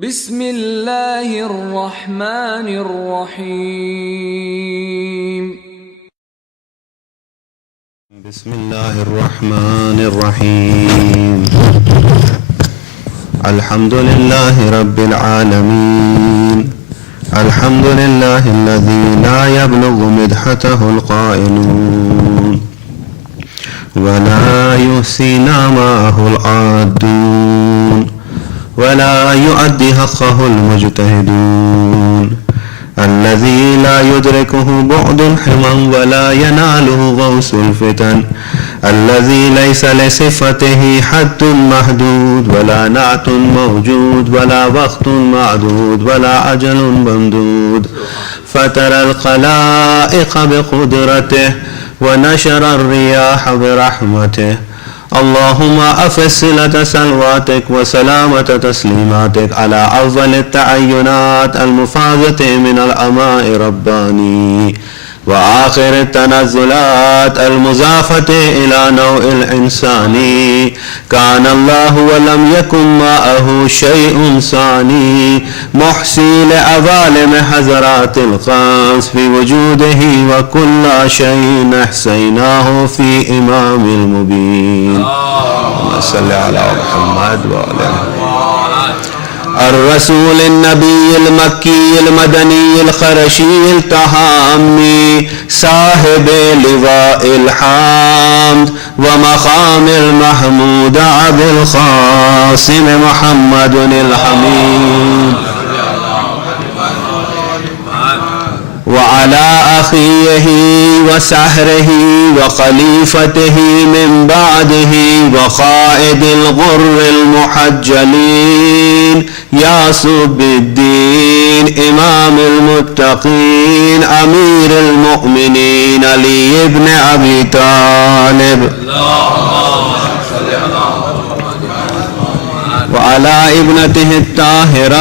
بسم اللہ الرحمن الرحیم بسم اللہ الرحمن الرحیم الحمد للہ رب العالمین الحمد للہ الذی لا يبلغ مدحته القائلون ولا يحصي نعمه العادون ولا يؤدي حقه المجتهدون الذي لا يدركه بعد الحمم ولا يناله غوث الفتن الذي ليس لصفته حد محدود ولا نعت موجود ولا وقت معدود ولا أجل ممدود فترى الخلائق بقدرته ونشر الرياح برحمته اللهم أفصلة صلواتك وسلامة تسليماتك على أفضل التعينات المفاضة من الأماء رباني وآخر التنزلات المضافة إلى نوع الإنسان كان الله ولم يكن معه شيء ثاني محصي لعوالم حضرات الخاص في وجوده وكل شيء أحصيناه في إمام المبين اللهم صل على محمد وعلى الرسول النبي المكي المدني الخرشي التهامي صاحب لواء الحمد ومقام المحمود أبي القاسم محمد الحميد وعلى أخيه وسحره وخليفته من بعده وقائد الغر المحجلين ياسب الدين إمام المتقين أمير المؤمنين علي بن أبي طالب وعلى ابنته الطاهرة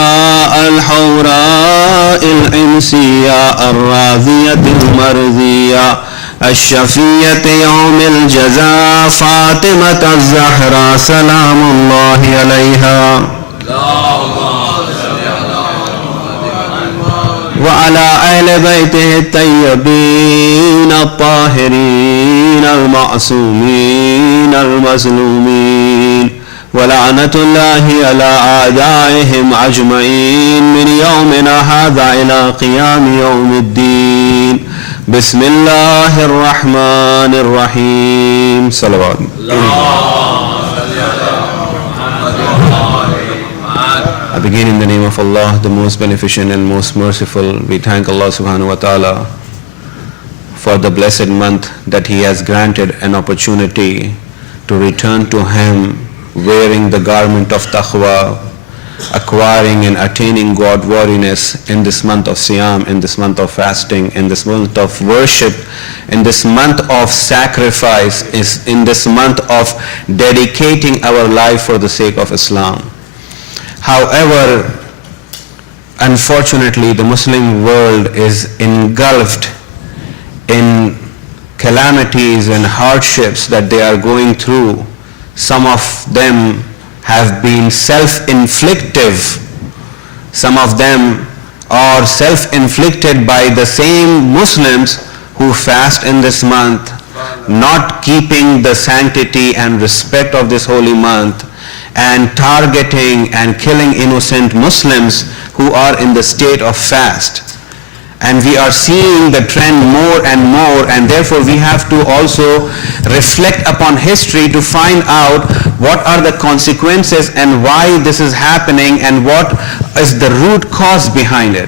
الحوراء الإنسية الراضية المرضية الشفية يوم الجزاء فاطمة الزهراء سلام الله عليها وعلى أهل بيته الطيبين الطاهرين المعصومين المظلومين ولعنة الله على أعدائهم أجمعين من يومنا هذا إلى قيام يوم الدين بسم الله الرحمن الرحيم صلوات I begin in the name of Allah, the most beneficent and most merciful. We thank Allah subhanahu wa ta'ala for the blessed month that He has granted an opportunity to return to Him wearing the garment of taqwa, acquiring and attaining God-wariness in this month of Siyam, in this month of fasting, in this month of worship, in this month of sacrifice, in this month of dedicating our life for the sake of Islam. However, unfortunately, the Muslim world is engulfed in calamities and hardships that they are going through. Some of them have been self-inflictive. Some of them are self-inflicted by the same Muslims who fast in this month, not keeping the sanctity and respect of this holy month, and targeting and killing innocent Muslims who are in the state of fast. And we are seeing the trend more and more, and therefore we have to also reflect upon history to find out what are the consequences and why this is happening and what is the root cause behind it.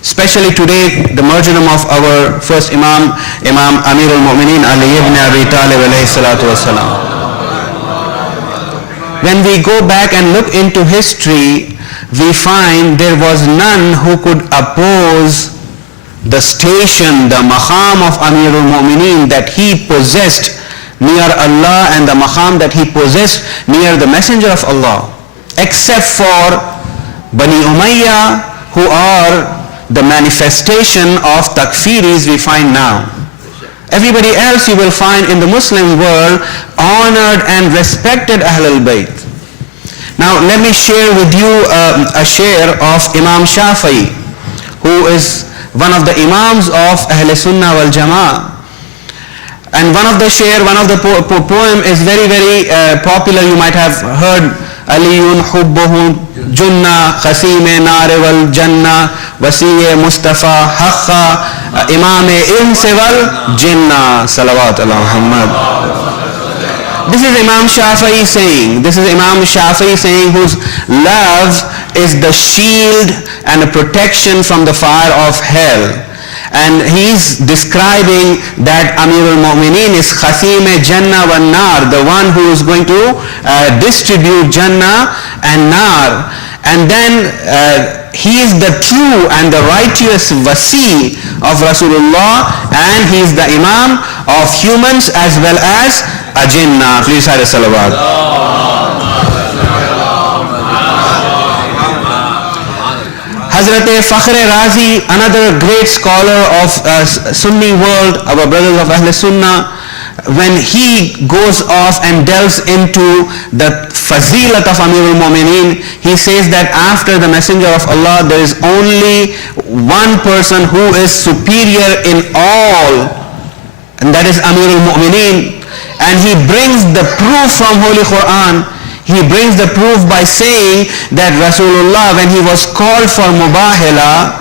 Especially today, the martyrdom of our first Imam Amir al-Mu'mineen Ali ibn Abi Talib alayhi salatu wasalam. When we go back and look into history, we find there was none who could oppose the station, the maqam of Amir al-Mu'mineen that he possessed near Allah and the maqam that he possessed near the Messenger of Allah, except for Bani Umayyah, who are the manifestation of takfiris we find now. Everybody else you will find in the Muslim world honored and respected Ahlul Bayt. Now let me share with you a share of Imam Shafi'i, who is one of the Imams of Ahl Sunnah wal Jama'ah. And one of the poem is very, very popular. You might have heard, Aliyun hubbuhu junna khasime nare wal janna wasiye Mustafa haqqa imame inse wal jinna salawat ala Muhammad. This is Imam Shafi'i saying, whose love is the shield and a protection from the fire of hell. And he's describing that Amirul Mu'mineen is Khasime Jannah wa Nar, the one who is going to distribute Jannah and Nar. And then he is the true and the righteous wasi of Rasulullah, and he is the Imam of humans as well as Ajinna. Please have a salawat. Hazrat Fakhr Razi, another great scholar of Sunni world, our brothers of Ahl Sunnah, when he goes off and delves into the fazilat of Amirul Mu'mineen, he says that after the Messenger of Allah, there is only one person who is superior in all, and that is Amirul Mu'mineen. And he brings the proof from Holy Quran. He brings the proof by saying that Rasulullah, when he was called for Mubahila,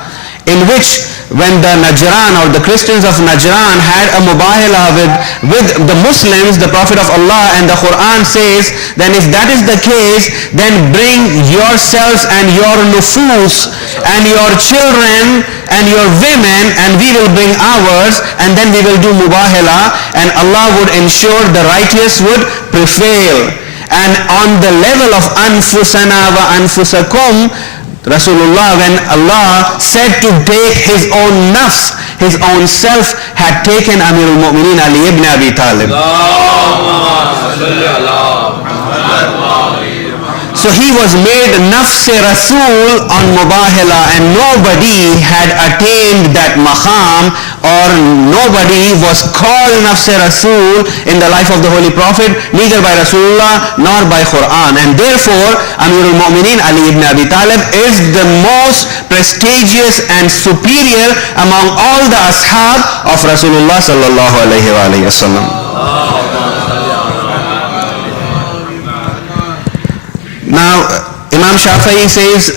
in which when the Najran or the Christians of Najran had a Mubahila with the Muslims, the Prophet of Allah, and the Quran says, then if that is the case, then bring yourselves and your nufus and your children and your women, and we will bring ours, and then we will do Mubahila, and Allah would ensure the righteous would prevail. And on the level of Anfusana wa Anfusakum, Rasulullah, when Allah said to take his own nafs, his own self, had taken Amirul Mu'mineen Ali ibn Abi Talib. So he was made Nafs-e Rasul on Mubahila, and nobody had attained that maqam, or nobody was called Nafs-e Rasul in the life of the Holy Prophet, neither by Rasulullah nor by Quran. And therefore, Amirul Mu'mineen Ali ibn Abi Talib is the most prestigious and superior among all the ashab of Rasulullah sallallahu alayhi wa sallam. Now, Imam Shafi'i says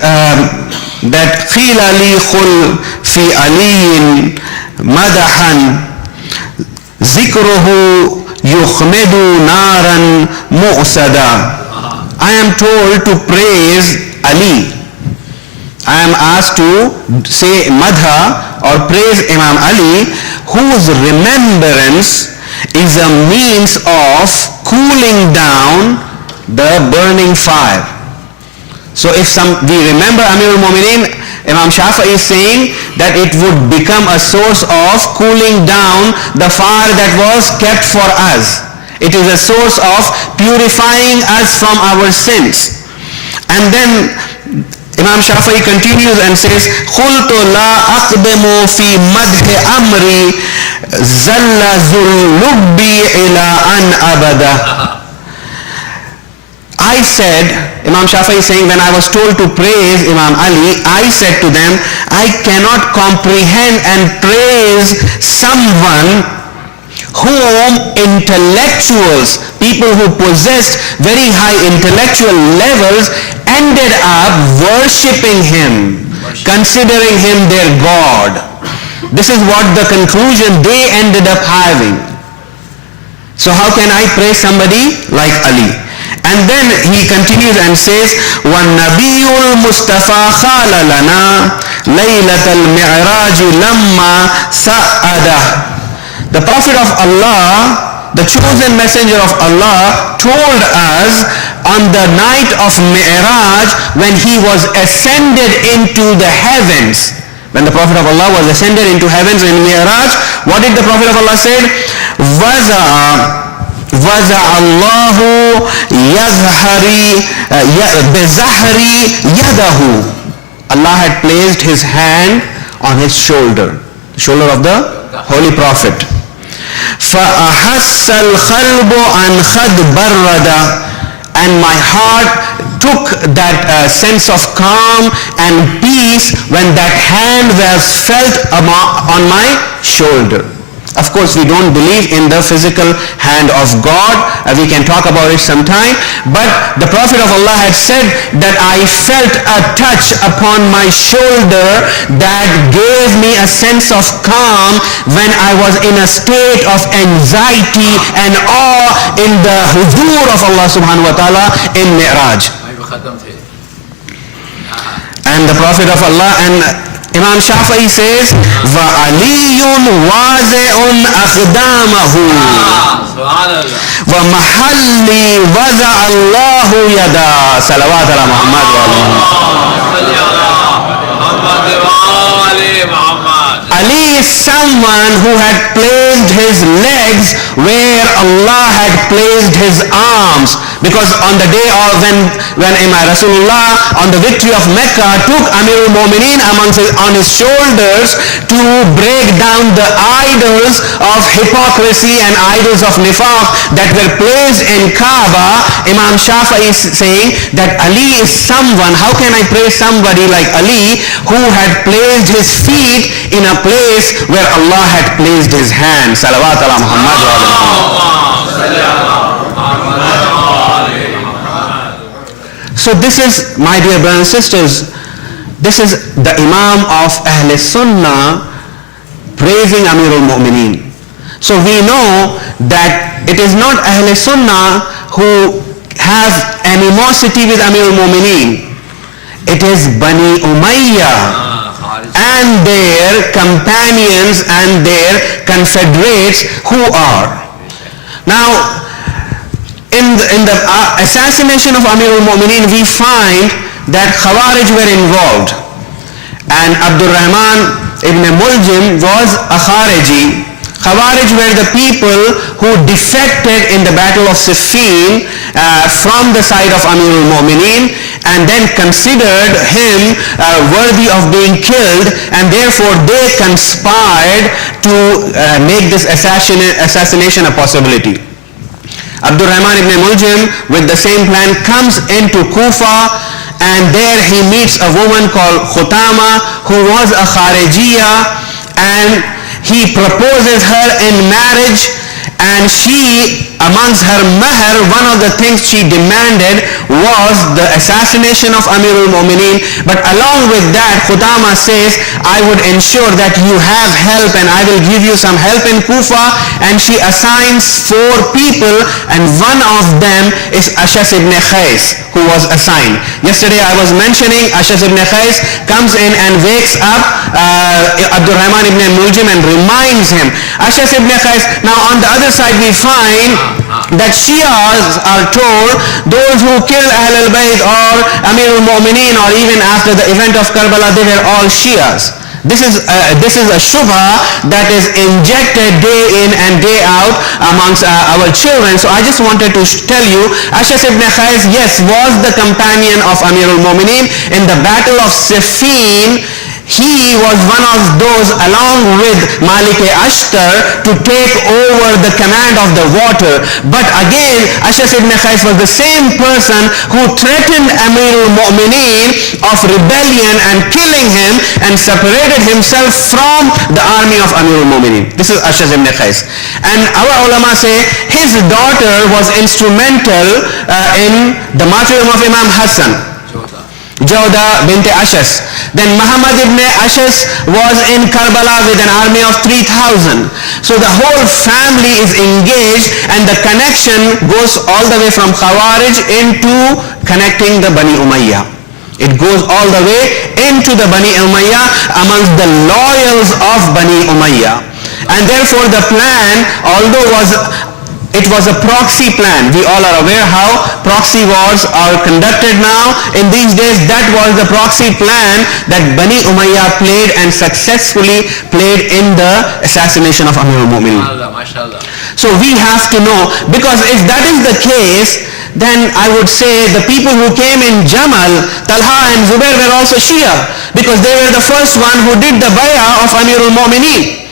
that قِيلَ لِي خُلْ فِي عَلِيٍّ مَدَحًا ذِكْرُهُ يُخْمِدُ نَارًا مُؤْسَدًا. I am told to praise Ali. I am asked to say madha or praise Imam Ali, whose remembrance is a means of cooling down the burning fire. So if we remember Amirul Mu'mineen, Imam Shafi'i is saying that it would become a source of cooling down the fire that was kept for us. It is a source of purifying us from our sins. And then Imam Shafi'i continues and says, قُلْتُ لَا أَقْدِمُ فِي مَدْحِ أَمْرِي زَلَّ ذُو اللُّبِّ إِلَىٰ أَنْ أَبَدَ. I said, Imam Shafi'i is saying, when I was told to praise Imam Ali, I said to them, I cannot comprehend and praise someone whom intellectuals, people who possessed very high intellectual levels, ended up worshipping him, considering him their God. This is what the conclusion they ended up having. So how can I praise somebody like Ali? And then he continues and says, وَالنَّبِيُّ الْمُصْطَفَى خَالَ لَنَا لَيْلَةَ الْمِعْرَاجِ لَمَّا سَأَدَهُ. The Prophet of Allah, the chosen messenger of Allah, told us on the night of Mi'raj, when he was ascended into the heavens. When the Prophet of Allah was ascended into heavens in Mi'raj, what did the Prophet of Allah say? وَزَعَ اللَّهُ بِزَهْرِ يَدَهُ. Allah had placed his hand on his shoulder, the shoulder of the Holy Prophet. فَأَحَسَّ الْخَلْبُ أَنْ خَدْ بَرَّدَ. and my heart took that sense of calm and peace when that hand was felt on my shoulder. Of course, we don't believe in the physical hand of God. We can talk about it sometime. But the Prophet of Allah had said that I felt a touch upon my shoulder that gave me a sense of calm when I was in a state of anxiety and awe in the huzur of Allah subhanahu wa ta'ala in Mi'raj. And the Prophet of Allah and Imam Shafi'i says, وَعَلِيٌّ وَازِعٌ أَقْدَامَهُ وَمَحَلِّي وَزَعَ اللَّهُ يَدَا صلوات على محمد Ali is someone who had placed his legs where Allah had placed his arms, because on the day of when Rasulullah on the victory of Mecca took Amirul Mu'mineen on his shoulders to break down the idols of hypocrisy and idols of nifaq that were placed in Kaaba. Imam Shafi'i is saying that Ali is someone, how can I praise somebody like Ali who had placed his feet in a place where Allah had placed his hand. Salawat ala Muhammad wa ala Muhammad. So this is, my dear brothers and sisters, this is the Imam of Ahl Sunnah praising Amirul Mu'mineen. So we know that it is not Ahl Sunnah who have animosity with Amirul Mu'mineen. It is Bani Umayyah and their companions and their confederates who are. Now, in the assassination of Amirul Mu'mineen, we find that Khawarij were involved. And Abdul Rahman ibn Muljim was a Khariji. Khawarij were the people who defected in the battle of Siffin from the side of Amirul Mu'mineen, and then considered him worthy of being killed, and therefore they conspired to make this assassination a possibility. Abdul Rahman ibn Muljim, with the same plan, comes into Kufa, and there he meets a woman called Khutama who was a Kharijiyya, and he proposes her in marriage, and she, amongst her mahr, one of the things she demanded was the assassination of Amirul Mu'mineen. But along with that, Khutama says, I would ensure that you have help and I will give you some help in Kufa. And she assigns 4 people, and one of them is Ashas ibn Khais, who was assigned. Yesterday I was mentioning Ashas ibn Khais comes in and wakes up Abdul Rahman ibn Muljim and reminds him. Ashas ibn Khais, now on the other side we find that Shias are told those who kill Ahl al-Bayt or Amirul Mu'mineen, or even after the event of Karbala, they were all Shias. This is a shubha that is injected day in and day out amongst our children. So I just wanted to tell you, Ashas ibn Khais, yes, was the companion of Amirul Mu'mineen in the battle of Siffin. He was one of those, along with Malik-e-Ashtar, to take over the command of the water. But again, Ashas ibn Khais was the same person who threatened Amirul Mu'mineen of rebellion and killing him, and separated himself from the army of Amirul Mu'mineen. This is Ashas ibn Khais. And our ulama say his daughter was instrumental in the martyrdom of Imam Hassan, Jawda bint Ashas. Then Muhammad ibn Ashas was in Karbala with an army of 3,000. So the whole family is engaged, and the connection goes all the way from Khawarij into connecting the Bani Umayyah. It goes all the way into the Bani Umayyah amongst the loyals of Bani Umayyah. And therefore the plan, although it was a proxy plan. We all are aware how proxy wars are conducted now. In these days, that was the proxy plan that Bani Umayyah played and successfully played in the assassination of Amirul Mu'mineen. So we have to know, because if that is the case, then I would say the people who came in Jamal, Talha and Zubair, were also Shia, because they were the first one who did the bay'ah of Amirul Mu'mineen.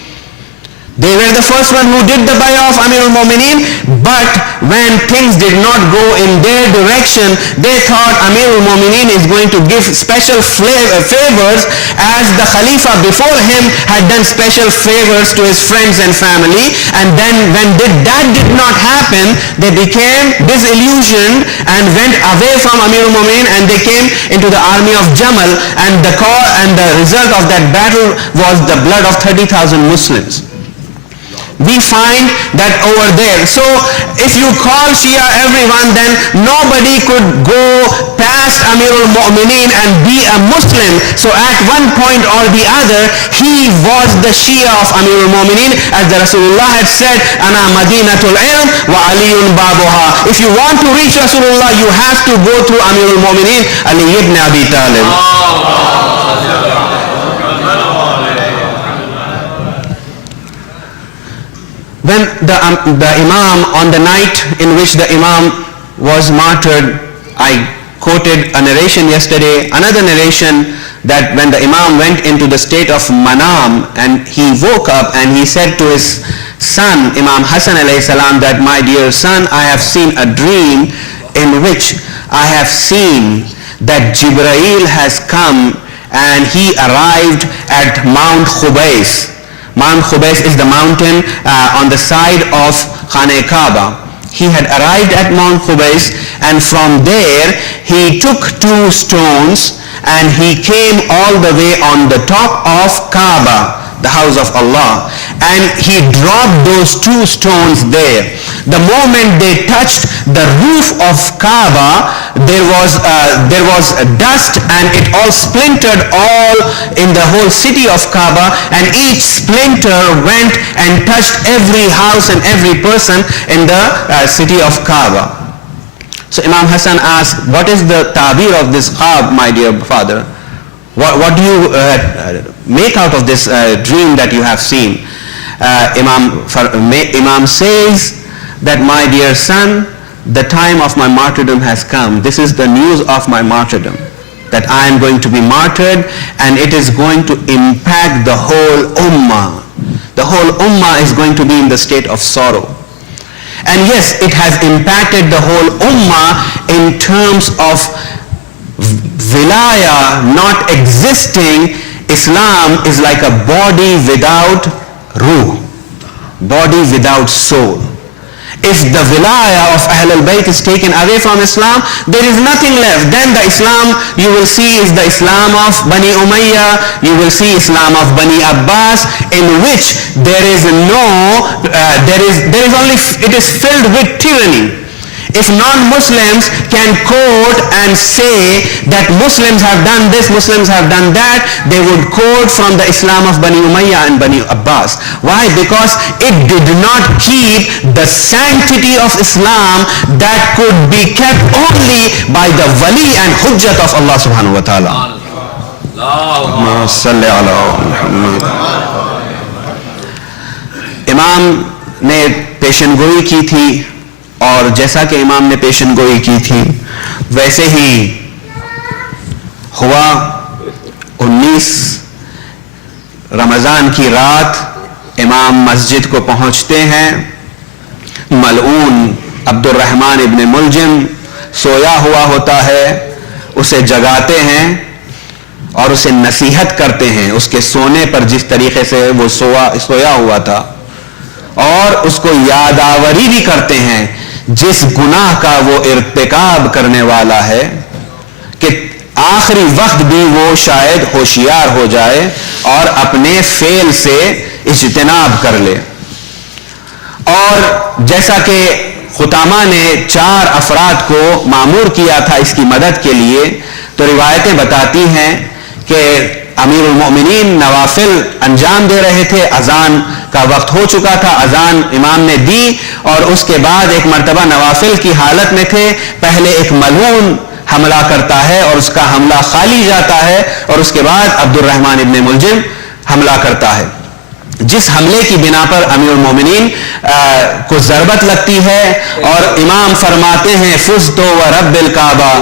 They were the first one who did the bay'ah of Amir al-Mu'mineen, but when things did not go in their direction, they thought Amir al-Mu'mineen is going to give special favors as the Khalifa before him had done special favors to his friends and family. And then when that did not happen, they became disillusioned and went away from Amir al-Mu'mineen, and they came into the army of Jamal, and the result of that battle was the blood of 30,000 Muslims. We find that over there. So if you call Shia everyone, then nobody could go past Amir al-Mu'mineen and be a Muslim. So at one point or the other, he was the Shia of Amir al-Mu'mineen, as the Rasulullah had said, Ana Madinatul Ilm wa Aliyun Babuha. If you want to reach Rasulullah, you have to go through Amir al-Mu'mineen, Ali ibn Abi Talib. When the Imam, on the night in which the Imam was martyred, I quoted a narration yesterday, another narration, that when the Imam went into the state of Manam and he woke up and he said to his son, Imam Hassan alayhi salam, that my dear son, I have seen a dream in which I have seen that Jibreel has come and he arrived at Mount Khubais. Mount Khubais is the mountain on the side of Khane Kaaba. He had arrived at Mount Khubais, and from there he took 2 stones and he came all the way on the top of Kaaba, the house of Allah, and he dropped those 2 stones there. The moment they touched the roof of Kaaba, there was dust, and it all splintered all in the whole city of Kaaba, and each splinter went and touched every house and every person in the city of Kaaba. So Imam Hassan asked, what is the ta'bir of this khab, my dear father? What do you make out of this dream that you have seen? Imam says that, my dear son, the time of my martyrdom has come. This is the news of my martyrdom, that I am going to be martyred, and it is going to impact the whole ummah. The whole ummah is going to be in the state of sorrow. And yes, it has impacted the whole ummah in terms of wilaya not existing. Islam is like a body without ruh, body without soul. If the wilaya of Ahlul Bayt is taken away from Islam, there is nothing left. Then the Islam you will see is the Islam of Bani Umayyah, you will see Islam of Bani Abbas, in which there is only, it is filled with tyranny. If non-Muslims can quote and say that Muslims have done this, Muslims have done that, they would quote from the Islam of Bani Umayyah and Bani Abbas. Why? Because it did not keep the sanctity of Islam that could be kept only by the wali and hujjat of Allah subhanahu wa ta'ala. امام نے پیشن گوئی کی تھی، اور جیسا کہ امام نے پیشن گوئی کی تھی ویسے ہی ہوا. 19 رمضان کی رات امام مسجد کو پہنچتے ہیں. ملعون عبد الرحمن ابن ملجم سویا ہوا ہوتا ہے، اسے جگاتے ہیں اور اسے نصیحت کرتے ہیں اس کے سونے پر، جس طریقے سے وہ سویا ہوا تھا، اور اس کو یادآوری بھی کرتے ہیں جس گناہ کا وہ ارتکاب کرنے والا ہے کہ آخری وقت بھی وہ شاید ہوشیار ہو جائے اور اپنے فعل سے اجتناب کر لے. اور جیسا کہ خطامہ نے 4 افراد کو مامور کیا تھا اس کی مدد کے لیے، تو روایتیں بتاتی ہیں کہ امیر المؤمنین نوافل انجام دے رہے تھے. اذان کا وقت ہو چکا تھا، اذان امام نے دی، اور اس کے بعد ایک مرتبہ نوافل کی حالت میں تھے. پہلے ایک ملعون حملہ کرتا ہے اور اس کا حملہ خالی جاتا ہے، اور اس کے بعد عبد الرحمن ابن ملجم حملہ کرتا ہے. جس حملے کی بنا پر امیر المومنین کو ضربت لگتی ہے اور امام فرماتے ہیں فزت ورب الکعبہ،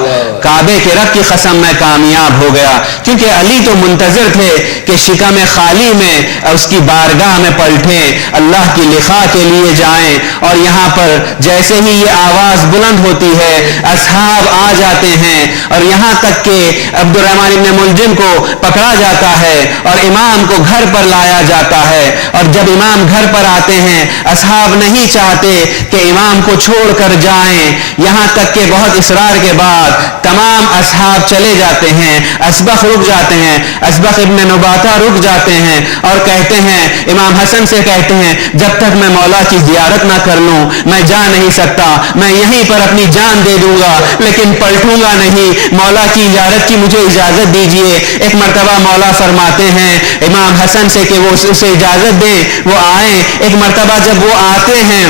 کعبے کے رب کی قسم میں کامیاب ہو گیا، کیونکہ علی تو منتظر تھے کہ شکم خالی میں اس کی بارگاہ میں پلٹیں، اللہ کی لقاء کے لیے جائیں، اور یہاں پر جیسے ہی یہ آواز بلند ہوتی ہے اصحاب آ جاتے ہیں، اور یہاں تک کہ عبد الرحمن ابن ملجم کو پکڑا جاتا ہے اور امام کو گھر پر لایا جاتا ہے، اور جب امام گھر پر آتے ہیں اصحاب نہیں چاہتے کہ امام کو چھوڑ کر جائیں، یہاں تک کہ بہت اصرار کے بعد تمام اصحاب چلے جاتے ہیں، اسبق رک جاتے ہیں، اسبق ابن نباتہ رک جاتے ہیں اور کہتے ہیں، امام حسن سے کہتے ہیں جب تک میں مولا کی زیارت نہ کر لوں میں جا نہیں سکتا، میں یہیں پر اپنی جان دے دوں گا لیکن پلٹوں گا نہیں، مولا کی زیارت کی مجھے اجازت دیجئے۔ ایک مرتبہ مولا فرماتے ہیں امام حسن سے کہ وہ اسے اجازت دیں، وہ آئیں۔ ایک مرتبہ جب وہ آتے ہیں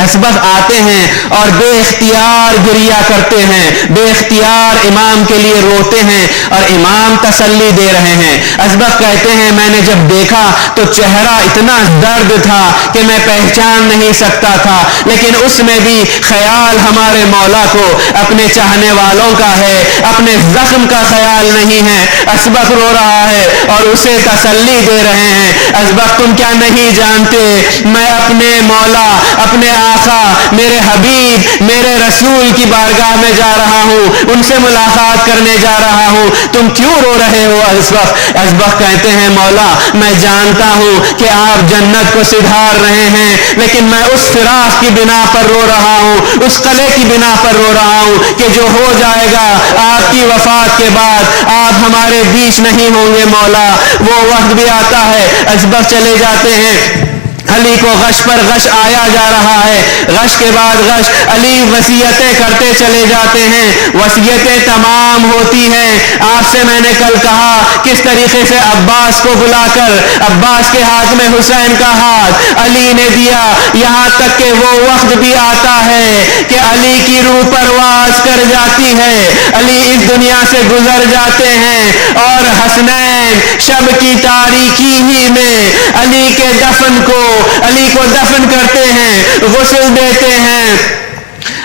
اسبق آتے ہیں اور بے اختیار گریہ کرتے ہیں، بے اختیار امام کے لیے روتے ہیں اور امام تسلی دے رہے ہیں۔ اسبق کہتے ہیں میں نے جب دیکھا تو چہرہ اتنا درد تھا کہ میں پہچان نہیں سکتا تھا، لیکن اس میں بھی خیال ہمارے مولا کو اپنے چاہنے والوں کا ہے، اپنے زخم کا خیال نہیں ہے۔ اسبق رو رہا ہے اور اسے تسلی دے رہے ہیں۔ اسبق تم کیا نہیں جانتے میں اپنے مولا، اپنے آقا، میرے حبیب، میرے رسول کی بارگاہ میں جا رہا ہوں، ان سے ملاقات کرنے جا رہا ہوں، تم کیوں رو رہے ہو اسبق؟ اسبق کہتے ہیں مولا میں جانتا ہوں کہ آپ جنت کو سدھار رہے ہیں، لیکن میں اس فراق کی بنا پر رو رہا ہوں، اس قلعے کی بنا پر رو رہا ہوں کہ جو ہو جائے گا آپ کی وفات کے بعد آپ ہمارے بیچ نہیں ہوں گے مولا، وہ وقت بھی آتا ہے۔ اسبق چلے جاتے ہیں، علی کو غش پر غش آیا جا رہا ہے، غش کے بعد غش، علی وصیتیں کرتے چلے جاتے ہیں، وصیتیں تمام ہوتی ہیں۔ آپ سے میں نے کل کہا کس طریقے سے عباس کو بلا کر عباس کے ہاتھ میں حسین کا ہاتھ علی نے دیا، یہاں تک کہ وہ وقت بھی آتا ہے کہ علی کی روح پرواز کر جاتی ہے، علی اس دنیا سے گزر جاتے ہیں، اور حسنین شب کی تاریکی ہی میں علی کے دفن کو علی کو دفن کرتے ہیں، غسل دیتے ہیں،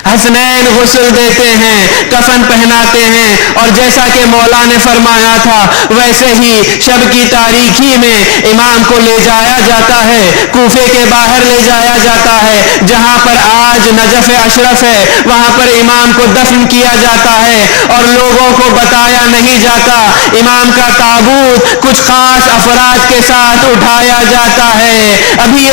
حسنین غسل دیتے ہیں، کفن پہناتے ہیں، اور جیسا کہ مولا نے فرمایا تھا ویسے ہی شب کی تاریکی میں امام کو لے جایا جاتا ہے، کوفے کے باہر لے جایا جاتا ہے جہاں پر آج نجف اشرف ہے، وہاں پر امام کو دفن کیا جاتا ہے اور لوگوں کو بتایا نہیں جاتا۔ امام کا تابوت کچھ خاص افراد کے ساتھ اٹھایا جاتا ہے، ابھی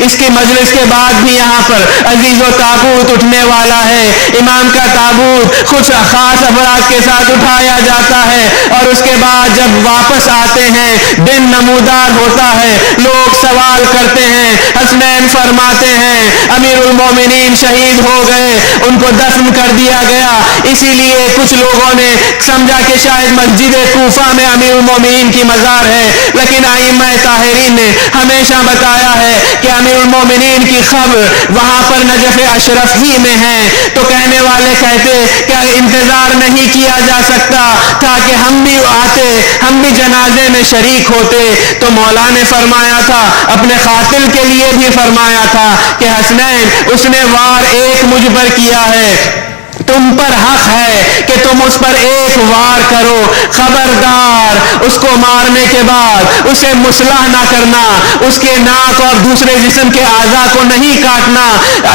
اس کی مجلس کے بعد بھی یہاں پر عزیز و تابوت اٹھنے والا ہے، امام کا تابوت کچھ خاص افراد کے ساتھ اٹھایا جاتا ہے، اور اس کے بعد جب واپس آتے ہیں دن نمودار ہوتا ہے، لوگ سوال کرتے ہیں، حسنین فرماتے ہیں امیر المومنین شہید ہو گئے، ان کو دفن کر دیا گیا، اسی لیے کچھ لوگوں نے سمجھا کہ شاید مسجد کوفہ میں امیر المومنین کی مزار ہے، لیکن ائمہ طاہرین نے ہمیشہ بتایا ہے کہ امیر المومنین کی قبر وہاں پر نجف اشرف ہی میں ہے۔ تو کہنے والے کہتے کہ انتظار نہیں کیا جا سکتا تھا کہ ہم بھی آتے، ہم بھی جنازے میں شریک ہوتے؟ تو مولا نے فرمایا تھا، اپنے قاتل کے لیے بھی فرمایا تھا کہ حسنین اس نے وار ایک مجھ پر کیا ہے، تم پر حق ہے کہ تم اس پر ایک وار کرو، خبردار اس کو مارنے کے بعد اسے مسلح نہ کرنا، اس کے ناک اور دوسرے جسم کے اعضاء کو نہیں کاٹنا۔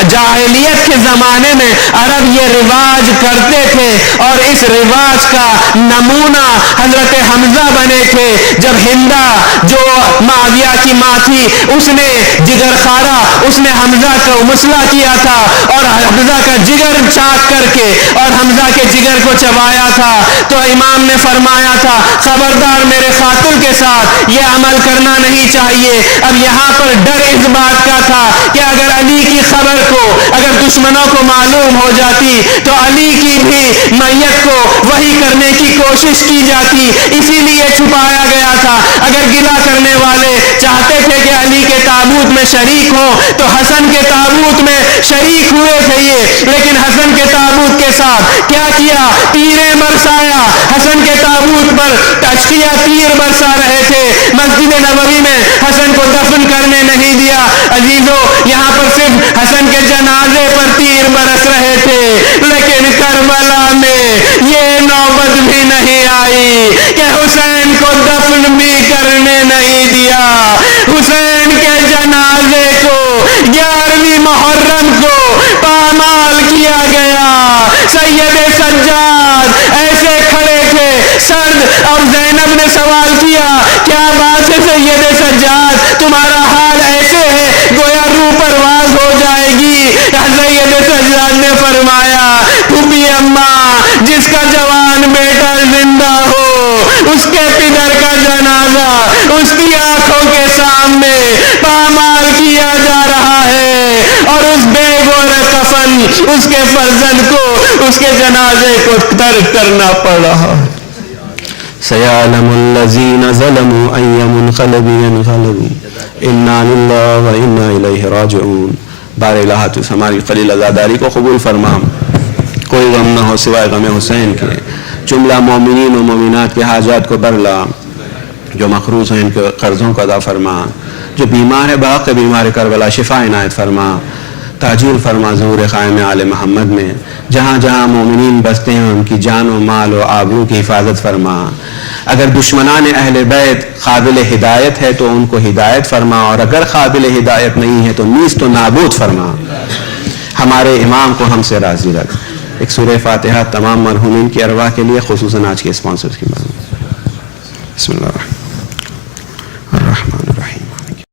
جاہلیت کے زمانے میں عرب یہ رواج کرتے تھے، اور اس رواج کا نمونہ حضرت حمزہ بنے تھے، جب ہندا جو معاویہ کی ماں تھی اس نے جگر خارا، اس نے حمزہ کو مسلح کیا تھا اور حمزہ کا جگر چاک کر کے اور حمزہ کے جگر کو چبایا تھا، تو امام نے فرمایا تھا خبردار میرے قاتل کے ساتھ یہ عمل کرنا نہیں چاہیے۔ اب یہاں پر ڈر اس بات کا تھا کہ اگر علی کی خبر کو اگر دشمنوں کو معلوم ہو جاتی تو علی کی بھی میت کو وہی کرنے کی کوشش کی جاتی، اسی لیے چھپایا گیا تھا۔ اگر گلہ کرنے والے چاہتے تھے کہ علی کے تابوت میں شریک ہوں تو حسن کے تابوت میں شریک ہوئے تھے یہ، لیکن حسن کے تابوت کے ساتھ کیا کیا؟ تیریں برسایا، حسن کے تابوت پر اشقیاء تیر برسا رہے تھے، مسجد نبوی میں حسن کو دفن کرنے نہیں دیا۔ عزیزو یہاں پر صرف حسن کے جنازے پر تیر برس رہے تھے، لیکن کربلا میں یہ نوبت بھی نہیں آئی کہ حسین کو دفن بھی کرنے نہیں دیا۔ حسین کے جنازے کو 11ویں محرم کو پامال کیا گیا۔ سید سجاد ایسے کھڑے تھے سرد، اور زینب نے سوال کیا کیا بات ہے سید سجاد، تمہارا حال ایسے ہے گویا روح پرواز ہو جائے گی۔ سید سجاد نے فرمایا پھوپھی اماں، جس کا جوان بیٹا زندہ ہو اس کے پدر کا جنازہ اس کی آنکھوں کے سامنے پامال کیا جا رہا ہے، اور اس بے گور کفن اس کے فرزند کو اس کے جنازے کو ترک کرنا پڑ رہا ہے۔ سَيَعْلَمُ الَّذِينَ ظَلَمُوا أَيَّ مُنْقَلَبٍ يَنْقَلِبُونَ إِنَّا لِلَّهِ وَإِنَّا إِلَيْهِ راجعون۔ بار الہ تو ہماری خلیل عزاداری کو قبول فرما، کوئی غم نہ ہو سوائے غم حسین کے، جملہ مومنین و مومنات کے حاجات کو برلا، جو مقروض ہیں ان کے قرضوں کو ادا فرما، جو بیمار ہے باق بیمار کربلا شفا عنایت فرما، تاجیل فرما ظہور قائم آل محمد میں، جہاں جہاں مومنین بستے ہیں ان کی جان و مال و آبرو کی حفاظت فرما۔ اگر دشمنان اہل بیت قابل ہدایت ہے تو ان کو ہدایت فرما، اور اگر قابل ہدایت نہیں ہے تو نیست و نابود فرما۔ ہمارے امام کو ہم سے راضی رکھ۔ ایک سورہ فاتحہ تمام مرحومین کی ارواح کے لیے، خصوصاً آج کے اسپانسرز کی مرحوم۔ بسم اللہ الرحمن